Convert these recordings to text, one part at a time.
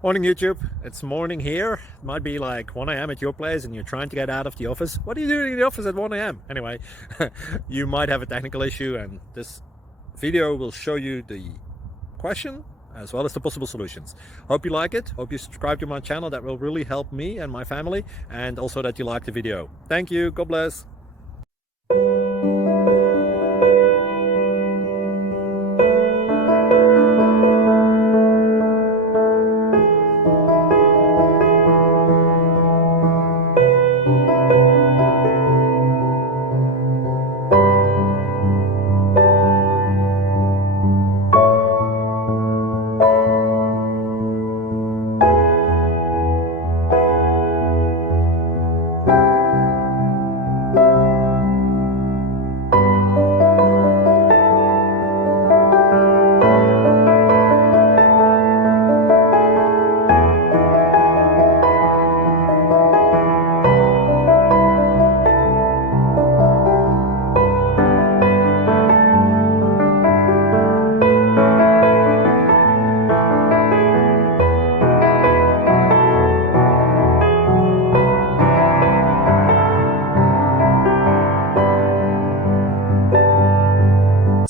Morning YouTube, it's morning here. It might be like 1 a.m. at your place and you're trying to get out of the office. What are you doing in the office at 1 a.m.? Anyway, you might have a technical issue and this video will show you the question as well as the possible solutions. Hope you like it, hope you subscribe to my channel. That will really help me and my family, and also that you like the video. Thank you, God bless.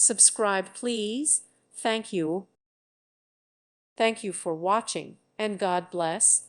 Subscribe, please. Thank you. Thank you for watching, and God bless.